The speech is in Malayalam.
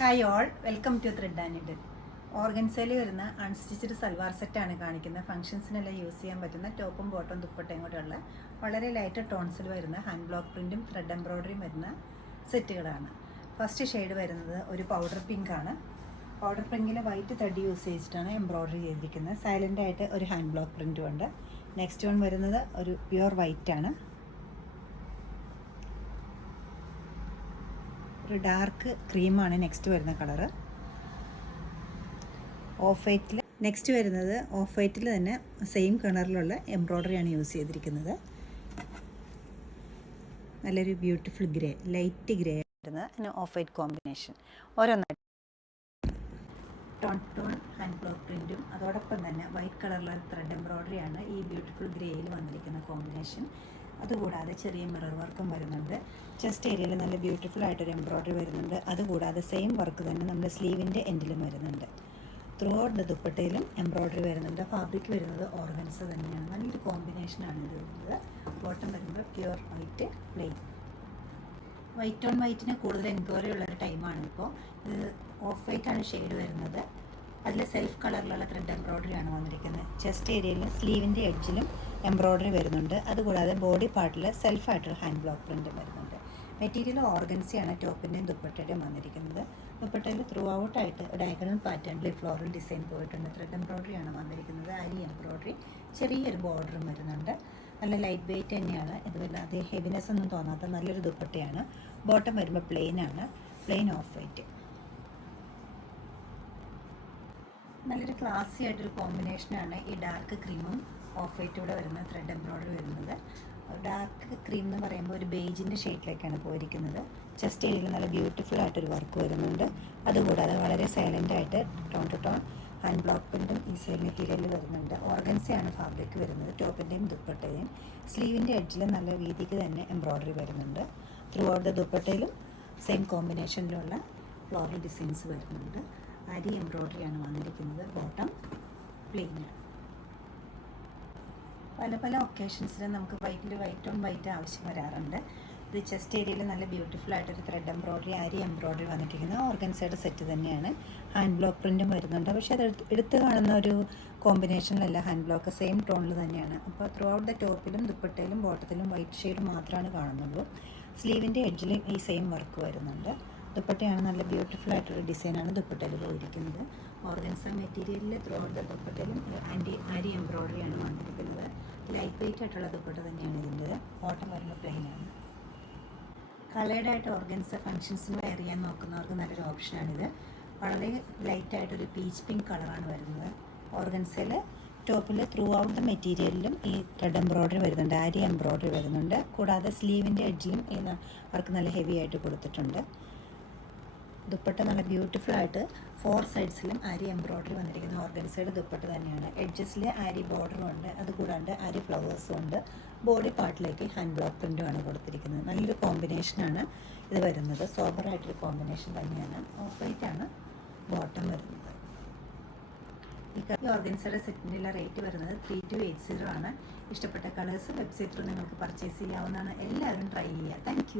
Hi all, welcome to thread and needle. ഓർഗൻസയിൽ വരുന്ന അൺസ്റ്റിച്ച്ഡ് സൽവാർ സെറ്റാണ് കാണിക്കുന്നത്. ഫംഗ്ഷൻസിനെല്ലാം യൂസ് ചെയ്യാൻ പറ്റുന്ന ടോപ്പും ബോട്ടും ദുപ്പട്ടയും കൂടെയുള്ള വളരെ ലൈറ്റ് ടോൺസിൽ വരുന്ന ഹാൻഡ് ബ്ലോക്ക് പ്രിൻറ്റും ത്രെഡ് എംബ്രോയ്ഡറിയും വരുന്ന സെറ്റുകളാണ്. ഫസ്റ്റ് ഷെയ്ഡ് വരുന്നത് ഒരു പൗഡർ പിങ്ക് ആണ്. പൗഡർ പിങ്കിൽ വൈറ്റ് ത്രെഡ് യൂസ് ചെയ്തിട്ടാണ് എംബ്രോയ്ഡറി ചെയ്തിരിക്കുന്നത്. സൈലൻ്റ് ആയിട്ട് ഒരു ഹാൻഡ് ബ്ലോക്ക് പ്രിൻറ്റും ഉണ്ട്. നെക്സ്റ്റ് വൺ വരുന്നത് ഒരു പ്യുവർ വൈറ്റ് ആണ്. ഒരു ഡാർക്ക് ക്രീമാണ് നെക്സ്റ്റ് വരുന്ന കളറ്. ഓഫ് വൈറ്റിൽ നെക്സ്റ്റ് വരുന്നത് ഓഫ് വൈറ്റിൽ തന്നെ സെയിം കളറിലുള്ള എംബ്രോയ്ഡറിയാണ് യൂസ് ചെയ്തിരിക്കുന്നത്. നല്ലൊരു ബ്യൂട്ടിഫുൾ ഗ്രേ, ലൈറ്റ് ഗ്രേ ആയിരുന്നത് പിന്നെ ഓഫ് വൈറ്റ് കോമ്പിനേഷൻ. ഓരോന്നായിട്ട് ടോൺ ഹാൻഡ് ബ്ലോക്ക് പ്രിൻറ്റും അതോടൊപ്പം തന്നെ വൈറ്റ് കളറിലുള്ള ത്രെഡ് എംബ്രോയ്ഡറിയാണ് ഈ ബ്യൂട്ടിഫുൾ ഗ്രേയിൽ വന്നിരിക്കുന്ന കോമ്പിനേഷൻ. അതുകൂടാതെ ചെറിയ മിറർ വർക്കും വരുന്നുണ്ട്. ചെസ്റ്റ് ഏരിയയിൽ നല്ല ബ്യൂട്ടിഫുൾ ആയിട്ടൊരു എംബ്രോയ്ഡറി വരുന്നുണ്ട്. അതുകൂടാതെ സെയിം വർക്ക് തന്നെ നമ്മുടെ സ്ലീവിൻ്റെ എൻഡിലും വരുന്നുണ്ട്. ത്രൂ ഔട്ട് ദ ദുപ്പട്ടയിലും എംബ്രോയ്ഡറി വരുന്നുണ്ട്. ഫാബ്രിക് വരുന്നത് ഓർഗൻസ തന്നെയാണ്. നല്ലൊരു കോമ്പിനേഷനാണ് ഇത് വരുന്നത്. ബോട്ടം വരുമ്പോൾ pure white plain. White on വൈറ്റിന് കൂടുതൽ എൻക്വയറി ഉള്ളൊരു ടൈമാണ് ഇപ്പോൾ. ഇത് ഓഫ് വൈറ്റാണ് ഷെയ്ഡ് വരുന്നത്. അതിൽ സെൽഫ് കളറിലുള്ള ത്രെഡ് എംബ്രോയ്ഡറിയാണ് വന്നിരിക്കുന്നത്. ചെസ്റ്റ് ഏരിയയിൽ സ്ലീവിൻ്റെ എഡ്ജിലും എംബ്രോയ്ഡറി വരുന്നുണ്ട്. അതുകൂടാതെ ബോഡി പാർട്ടിൽ സെൽഫായിട്ടൊരു ഹാൻഡ് ബ്ലോക്ക് പ്രിൻറ്റും വരുന്നുണ്ട്. മെറ്റീരിയൽ ഓർഗൻസിയാണ് ടോപ്പിൻ്റെയും ദുപ്പട്ടയുടെയും വന്നിരിക്കുന്നത്. ദുപ്പട്ടയിൽ ത്രൂ ഔട്ടായിട്ട് ഡയഗണൽ പാറ്റേണിൽ ഫ്ലോറൽ ഡിസൈൻ പോയിട്ടുണ്ട്. ത്രെഡ് എംബ്രോയ്ഡറിയാണ് വന്നിരിക്കുന്നത്. ആരി എംബ്രോയ്ഡറി, ചെറിയൊരു ബോർഡറും വരുന്നുണ്ട്. നല്ല ലൈറ്റ് വെയ്റ്റ് തന്നെയാണ്. ഇത് വല്ലാതെ ഹെവിനെസ് ഒന്നും തോന്നാത്ത നല്ലൊരു ദുപ്പട്ടയാണ്. ബോട്ടം വരുമ്പോൾ പ്ലെയിൻ ആണ്, പ്ലെയിൻ ഓഫ് വൈറ്റ്. നല്ലൊരു ക്ലാസി ആയിട്ടൊരു കോമ്പിനേഷനാണ് ഈ ഡാർക്ക് ക്രീമും ഓഫ് വൈറ്റൂടെ വരുന്ന ത്രെഡ് എംബ്രോയ്ഡറി വരുന്നത്. ഡാർക്ക് ക്രീം എന്ന് പറയുമ്പോൾ ഒരു ബേജിൻ്റെ ഷെയ്ഡിലേക്കാണ് പോയിരിക്കുന്നത്. ചെസ്റ്റ് ഏരിയയിൽ നല്ല ബ്യൂട്ടിഫുൾ ആയിട്ടൊരു വർക്ക് വരുന്നുണ്ട്. അതുകൂടാതെ വളരെ സൈലൻ്റ് ആയിട്ട് tone to tone hand block പ്രിൻറ്റും ഈ സെയിം മെറ്റീരിയലിൽ വരുന്നുണ്ട്. ഓർഗൻസയാണ് ഫാബ്രിക് വരുന്നത്. ടോപ്പിൻ്റെയും ദുപ്പട്ടയും സ്ലീവിൻ്റെ എഡ്ജിൽ നല്ല വീതിക്ക് തന്നെ എംബ്രോയ്ഡറി വരുന്നുണ്ട്. ത്രൂ ഔട്ട് ദ ദുപ്പട്ടയിലും സെയിം കോമ്പിനേഷനിലുള്ള ഫ്ലോറൽ ഡിസൈൻസ് വരുന്നുണ്ട്. അരി എംബ്രോയ്ഡറിയാണ് വന്നിരിക്കുന്നത്. ബോട്ടം പ്ലെയിനാണ്. പല ഒക്കേഷൻസിൽ നമുക്ക് വൈറ്റ് ഓൺ വൈറ്റ് ആവശ്യം വരാറുണ്ട്. ഇത് ചെസ്റ്റ് ഏരിയയിൽ നല്ല ബ്യൂട്ടിഫുൾ ആയിട്ടൊരു ത്രെഡ് എംബ്രോയ്ഡറി, അരി എംബ്രോയ്ഡറി വന്നിരിക്കുന്നത് ഓർഗൻസയുടെ സെറ്റ് തന്നെയാണ്. ഹാൻഡ് ബ്ലോക്ക് പ്രിൻറ്റും വരുന്നുണ്ട്. പക്ഷേ അത് എടുത്ത് കാണുന്ന ഒരു കോമ്പിനേഷനിലല്ല. ഹാൻഡ് ബ്ലോക്ക് സെയിം ടോണിൽ തന്നെയാണ്. അപ്പോൾ ത്രൂ ഔട്ട് ദ ടോപ്പിലും ദുപ്പട്ടയിലും ബോട്ടത്തിലും വൈറ്റ് ഷെയ്ഡ് മാത്രമാണ് കാണുന്നുള്ളൂ. സ്ലീവിൻ്റെ എഡ്ജിലും ഈ സെയിം വർക്ക് വരുന്നുണ്ട്. ദുപ്പട്ടയാണ് നല്ല ബ്യൂട്ടിഫുൾ ആയിട്ടൊരു ഡിസൈനാണ് ദുപ്പട്ടയിൽ പോയിരിക്കുന്നത്. ഓർഗൻസ മെറ്റീരിയലിൽ ത്രൂ ഔട്ട് ദ ദുപ്പട്ടയിലും അരി എംബ്രോയ്ഡറിയാണ് വന്നിരിക്കുന്നത്. ലൈറ്റ് വെയ്റ്റ് ആയിട്ടുള്ള ദുപ്പട്ട തന്നെയാണ് ഇതിൻ്റെ. ബോട്ടം വരുമ്പോൾ പ്ലെയിനാണ്. കളേർഡ് ആയിട്ട് ഓർഗൻസ ഫങ്ഷൻസിന് വെയർ ചെയ്യാൻ നോക്കുന്നവർക്ക് നല്ലൊരു ഓപ്ഷനാണിത്. വളരെ ലൈറ്റായിട്ടൊരു പീച്ച് പിങ്ക് കളറാണ് വരുന്നത്. ഓർഗൻസയിൽ ടോപ്പിൽ ത്രൂ ഔട്ട് ദ മെറ്റീരിയലിലും ഈ ത്രെഡ് എംബ്രോയ്ഡറി വരുന്നുണ്ട്, അരി എംബ്രോയ്ഡറി വരുന്നുണ്ട്. കൂടാതെ സ്ലീവിൻ്റെ എഡ്ജിലും ഈ വർക്ക് നല്ല ഹെവി ആയിട്ട് കൊടുത്തിട്ടുണ്ട്. ദുപ്പട്ട നല്ല ബ്യൂട്ടിഫുൾ ആയിട്ട് 4 സൈഡ്സിലും അരി എംബ്രോയ്ഡറി വന്നിരിക്കുന്ന ഓർഗൻസയുടെ ദുപ്പട്ട തന്നെയാണ്. എഡ്ജസിൽ അരി ബോർഡറും ഉണ്ട്. അതുകൂടാണ്ട് അരി ഫ്ലവേഴ്സും ഉണ്ട്. ബോഡി പാർട്ടിലേക്ക് ഹാൻഡ് ബ്ലോക്ക് പ്രിൻറ്റുമാണ് കൊടുത്തിരിക്കുന്നത്. നല്ലൊരു കോമ്പിനേഷനാണ് ഇത് വരുന്നത്. സോബറായിട്ടൊരു കോമ്പിനേഷൻ തന്നെയാണ്. ഓഫ് വൈറ്റാണ് ബോട്ടം വരുന്നത്. ഈ ഓർഗൻസയുടെ സെറ്റിൻ്റെ റേറ്റ് വരുന്നത് 3280 ആണ്. ഇഷ്ടപ്പെട്ട കളേഴ്സ് വെബ്സൈറ്റിൽ നിങ്ങൾക്ക് പർച്ചേസ് ചെയ്യാവുന്നതാണ്. എല്ലാവരും ട്രൈ ചെയ്യുക. താങ്ക്